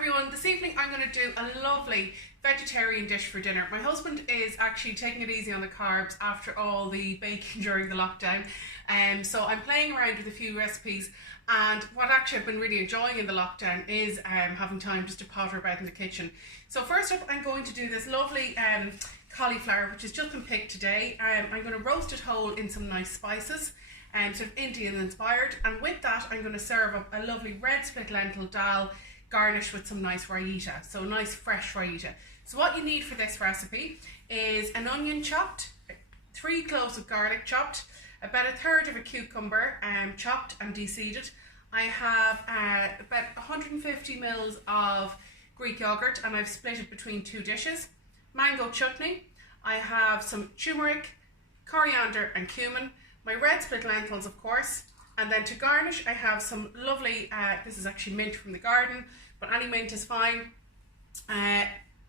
everyone, this evening I'm going to do a lovely vegetarian dish for dinner. My husband is actually taking it easy on the carbs after all the baking during the lockdown, so I'm playing around with a few recipes, and what actually I've been really enjoying in the lockdown is having time just to potter about in the kitchen. So first up, I'm going to do this lovely cauliflower, which has just been picked today. I'm going to roast it whole in some nice spices, sort of Indian inspired, and with that I'm going to serve up a lovely red split lentil dal garnished with some nice raita, so nice fresh raita. So what you need for this recipe is an onion chopped, 3 cloves of garlic chopped, about a third of a cucumber chopped and de-seeded. I have about 150 mils of Greek yogurt, and I've split it between 2 dishes. Mango chutney. I have some turmeric, coriander and cumin. My red split lentils, of course. And then to garnish, I have some lovely, this is actually mint from the garden, but any mint is fine.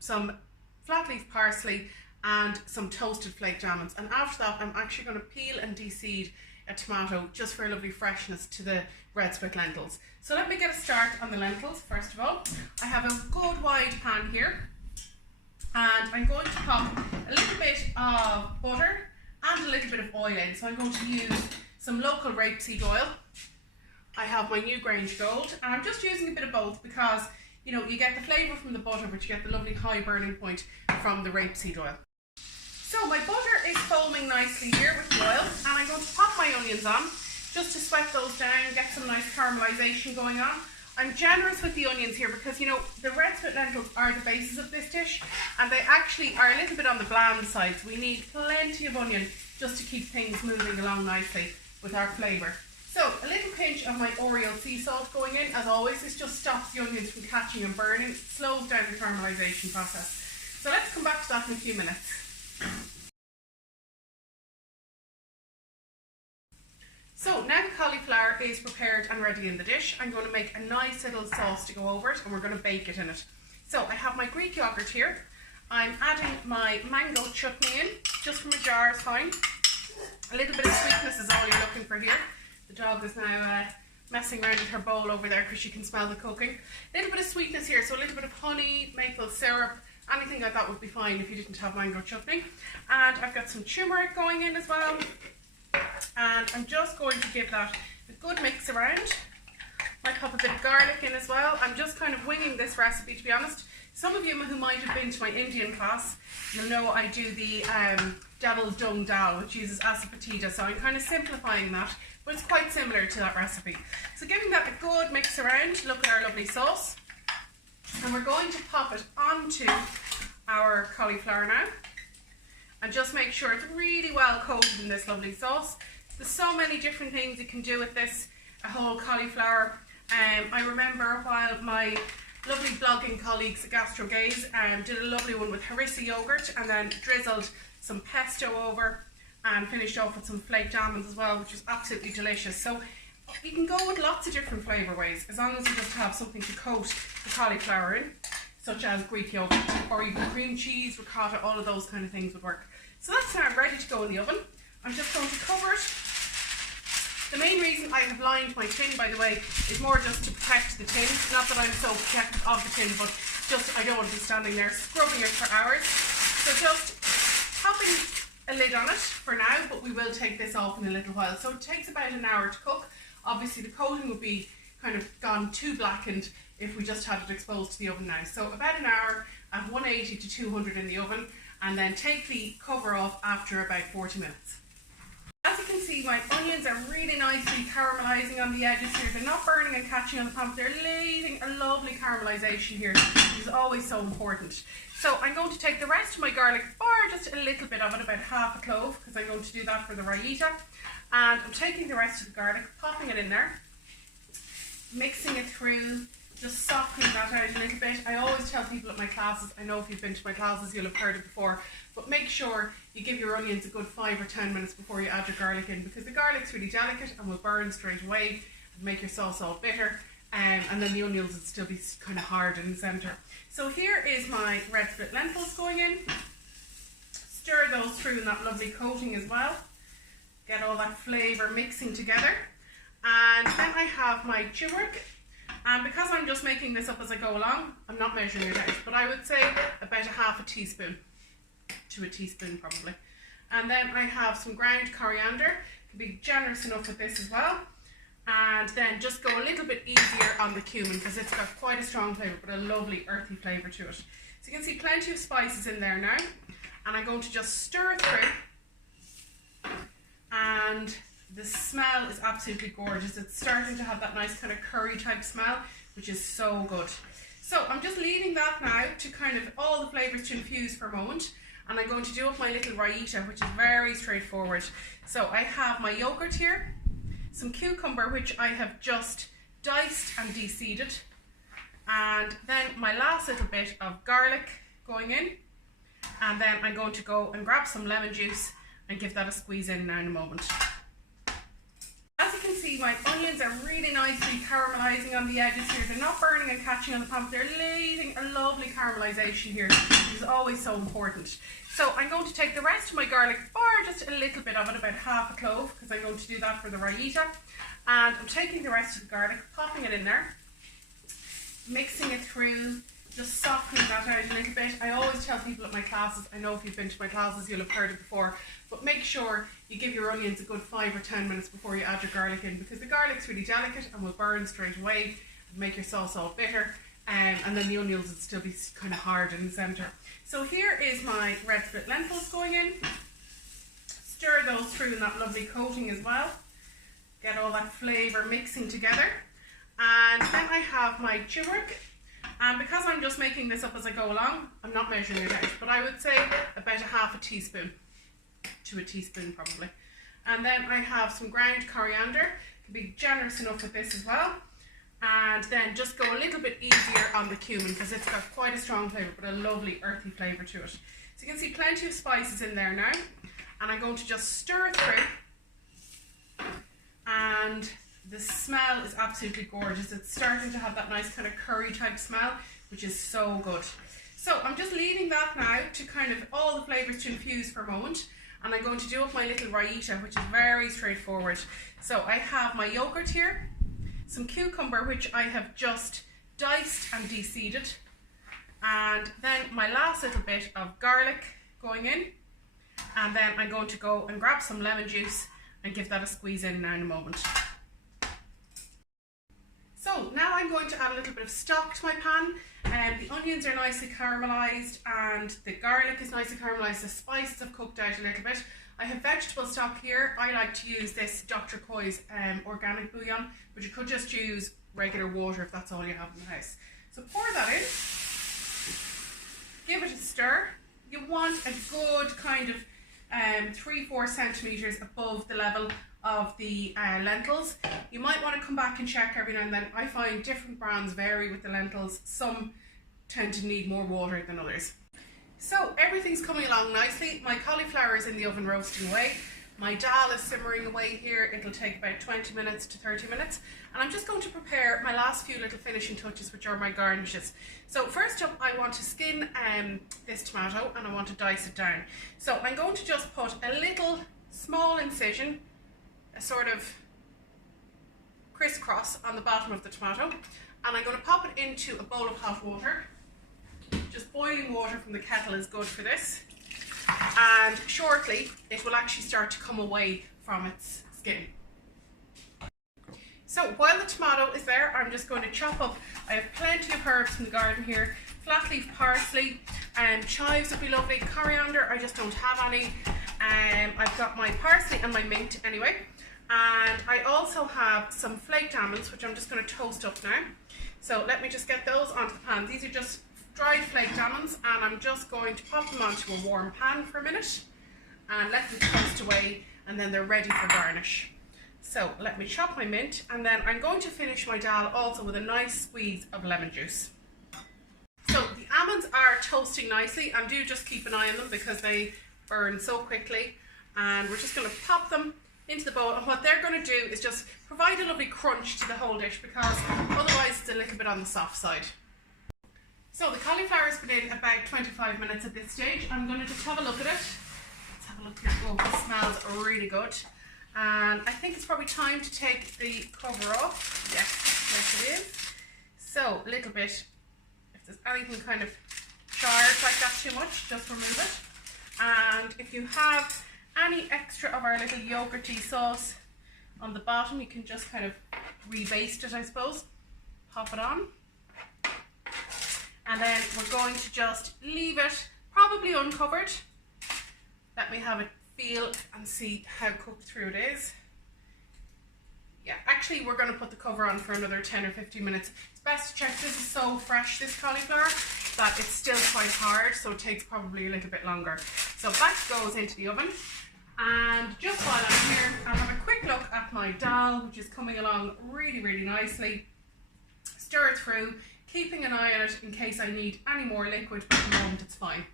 Some flat leaf parsley and some toasted flaked almonds. And after that, I'm actually going to peel and de-seed a tomato just for a lovely freshness to the red split lentils. So let me get a start on the lentils. First of all, I have a good wide pan here, and I'm going to pop a little bit of butter and a little bit of oil in. So I'm going to use some local rapeseed oil. I have my New Grange Gold, and I'm just using a bit of both because, you know, you get the flavour from the butter, but you get the lovely high burning point from the rapeseed oil. So my butter is foaming nicely here with the oil, and I'm going to pop my onions on just to sweat those down, get some nice caramelisation going on. I'm generous with the onions here because, you know, the red split lentils are the basis of this dish, and they actually are a little bit on the bland side, so we need plenty of onion just to keep things moving along nicely with our flavour. So a little pinch of my Oreo sea salt going in. As always, this just stops the onions from catching and burning. It slows down the caramelisation process. So let's come back to that in a few minutes. So now the cauliflower is prepared and ready in the dish, I'm going to make a nice little sauce to go over it, and we're going to bake it in it. So I have my Greek yogurt here. I'm adding my mango chutney in, just from a jar is fine. A little bit of sweetness is all you're looking for here. The dog is now messing around with her bowl over there because she can smell the cooking. A little bit of sweetness here, so a little bit of honey, maple syrup, anything like that would be fine if you didn't have mango chutney. And I've got some turmeric going in as well. And I'm just going to give that a good mix around. Might pop a bit of garlic in as well. I'm just kind of winging this recipe, to be honest. Some of you who might have been to my Indian class, you'll know I do the devil's dung dal, which uses asafoetida, so I'm kind of simplifying that, but it's quite similar to that recipe. So giving that a good mix around, look at our lovely sauce. And we're going to pop it onto our cauliflower now. And just make sure it's really well coated in this lovely sauce. There's so many different things you can do with this, a whole cauliflower. I remember while my lovely blogging colleagues at GastroGaze did a lovely one with harissa yogurt, and then drizzled some pesto over and finished off with some flaked almonds as well, which was absolutely delicious. So you can go with lots of different flavour ways, as long as you just have something to coat the cauliflower in, such as Greek yogurt, or even cream cheese, ricotta, all of those kind of things would work. So that's now ready to go in the oven. I'm just going to cover it. The main reason I have lined my tin, by the way, is more just to protect the tin. Not that I'm so protective of the tin, but just I don't want to be standing there scrubbing it for hours. So just popping a lid on it for now, but we will take this off in a little while. So it takes about an hour to cook. Obviously the coating would be kind of gone too blackened if we just had it exposed to the oven now. So about an hour at 180 to 200 in the oven, and then take the cover off after about 40 minutes. As you can see, my onions are really nicely caramelising on the edges here. They're not burning and catching on the pan, they're leaving a lovely caramelisation here, which is always so important. So I'm going to take the rest of my garlic, or just a little bit of it, about half a clove, because I'm going to do that for the raita. And I'm taking the rest of the garlic, popping it in there, mixing it through, just softening that out a little bit. I always tell people at my classes, I know if you've been to my classes you'll have heard it before, but make sure you give your onions a good 5 or 10 minutes before you add your garlic in, because the garlic's really delicate and will burn straight away and make your sauce all bitter, and then the onions will still be kind of hard in the centre. So here is my red split lentils going in. Stir those through in that lovely coating as well. Get all that flavour mixing together. And then I have my turmeric And because I'm just making this up as I go along, I'm not measuring it out, but I would say about a half a teaspoon to a teaspoon probably. And then I have some ground coriander. Can be generous enough with this as well. And then just go a little bit easier on the cumin because it's got quite a strong flavour but a lovely earthy flavour to it. So you can see plenty of spices in there now. And I'm going to just stir it through. And the smell is absolutely gorgeous. It's starting to have that nice kind of curry type smell, which is so good. So I'm just leaving that now to kind of all the flavours to infuse for a moment. And I'm going to do up my little raita, which is very straightforward. So I have my yogurt here, some cucumber, which I have just diced and de-seeded, and then my last little bit of garlic going in, and then I'm going to go and grab some lemon juice and give that a squeeze in now in a moment. As you can see, my onions are really nicely caramelising on the edges here. They're not burning and catching on the pan, they're leaving a lovely caramelisation here, which is always so important. So I'm going to take the rest of my garlic, or just a little bit of it, about half a clove, because I'm going to do that for the raita. And I'm taking the rest of the garlic, popping it in there, mixing it through, just softening that out a little bit. I always tell people at my classes, I know if you've been to my classes you'll have heard it before, but make sure you give your onions a good 5 or 10 minutes before you add your garlic in, because the garlic's really delicate and will burn straight away and make your sauce all bitter, and then the onions will still be kind of hard in the centre. So here is my red split lentils going in. Stir those through in that lovely coating as well. Get all that flavour mixing together. And then I have my turmeric. And because I'm just making this up as I go along, I'm not measuring it out, but I would say about a half a teaspoon to a teaspoon probably. And then I have some ground coriander. Can be generous enough with this as well. And then just go a little bit easier on the cumin because it's got quite a strong flavour but a lovely earthy flavour to it. So you can see plenty of spices in there now. And I'm going to just stir it through. And the smell is absolutely gorgeous. It's starting to have that nice kind of curry type smell, which is so good. So I'm just leaving that now to kind of all the flavours to infuse for a moment. And I'm going to do up my little raita, which is very straightforward. So I have my yogurt here, some cucumber, which I have just diced and de-seeded, and then my last little bit of garlic going in, and then I'm going to go and grab some lemon juice and give that a squeeze in now in a moment. So now I'm going to add a little bit of stock to my pan. The onions are nicely caramelised and the garlic is nicely caramelised. The spices have cooked out a little bit. I have vegetable stock here. I like to use this Dr. Koi's organic bouillon, but you could just use regular water if that's all you have in the house. So pour that in, give it a stir. You want a good kind of 3-4 centimetres above the level of the lentils. You might want to come back and check every now and then. I find different brands vary with the lentils. Some tend to need more water than others. So everything's coming along nicely. My cauliflower is in the oven roasting away. My dhal is simmering away here. It'll take about 20 minutes to 30 minutes. And I'm just going to prepare my last few little finishing touches, which are my garnishes. So first up, I want to skin this tomato and I want to dice it down. So I'm going to just put a little small incision, a sort of crisscross on the bottom of the tomato. And I'm going to pop it into a bowl of hot water. Just boiling water from the kettle is good for this. And shortly it will actually start to come away from its skin. So while the tomato is there, I'm just going to chop up, I have plenty of herbs from the garden here, flat leaf parsley, and chives would be lovely, coriander, I just don't have any. I've got my parsley and my mint anyway. And I also have some flaked almonds, which I'm just going to toast up now. So let me just get those onto the pan. These are just dried flaked almonds, and I'm just going to pop them onto a warm pan for a minute and let them toast away, and then they're ready for garnish. So let me chop my mint, and then I'm going to finish my dhal also with a nice squeeze of lemon juice. So the almonds are toasting nicely, and do just keep an eye on them because they burn so quickly. And we're just going to pop them into the bowl, and what they're going to do is just provide a lovely crunch to the whole dish, because otherwise it's a little bit on the soft side. So the cauliflower's been in about 25 minutes at this stage. I'm going to just have a look at it. Let's have a look here. Oh, it smells really good. And I think it's probably time to take the cover off. Yes, yes it is. So a little bit, if there's anything kind of charred like that too much, just remove it. And if you have any extra of our little yogurty sauce on the bottom, you can just kind of rebaste it, I suppose. Pop it on. And then we're going to just leave it probably uncovered. Let me have it feel and see how cooked through it is. Yeah, actually we're going to put the cover on for another 10 or 15 minutes. It's best to check. This is so fresh, this cauliflower, that it's still quite hard, so it takes probably a little bit longer. So back goes into the oven. And just while I'm here, I'll have a quick look at my dal, which is coming along really, really nicely. Stir it through, keeping an eye on it in case I need any more liquid, but at the moment it's fine.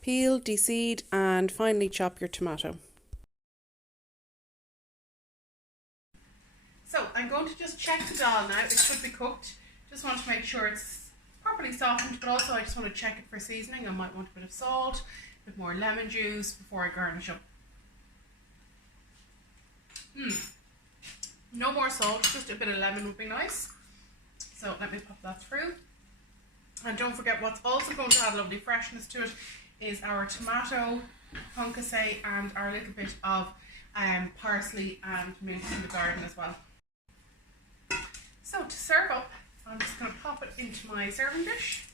Peel, de-seed, and finally chop your tomato. So I'm going to just check the dal now. It should be cooked. Just want to make sure it's properly softened, but also I just want to check it for seasoning. I might want a bit of salt, a bit more lemon juice before I garnish up. No more salt, just a bit of lemon would be nice. So let me pop that through. And don't forget, what's also going to add lovely freshness to it is our tomato concasse and our little bit of parsley and mint in the garden as well. So to serve up, I'm just going to pop it into my serving dish.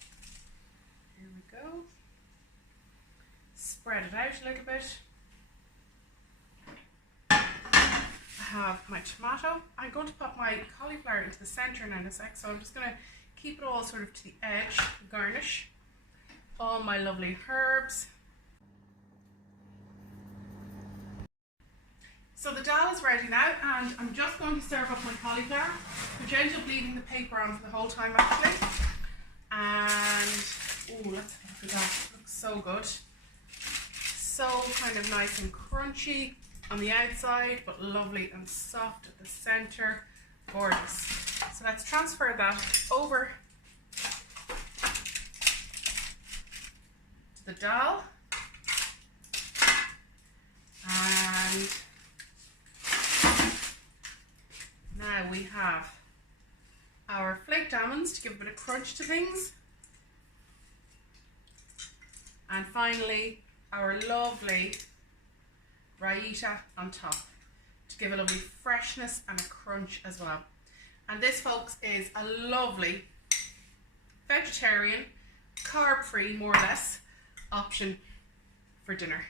Here we go. Spread it out a little bit. I have my tomato. I'm going to pop my cauliflower into the centre now in a sec, so I'm just going to keep it all sort of to the edge, garnish. All my lovely herbs. So the dal is ready now, and I'm just going to serve up my cauliflower, which ends up leaving the paper on for the whole time actually. And oh, let's have a look at that. It looks so good. So kind of nice and crunchy on the outside, but lovely and soft at the centre. Gorgeous. So let's transfer that over to the dal. And now we have our flaked almonds to give a bit of crunch to things. And finally, our lovely Raita on top to give a lovely freshness and a crunch as well. And this, folks, is a lovely vegetarian, carb-free, more or less, option for dinner.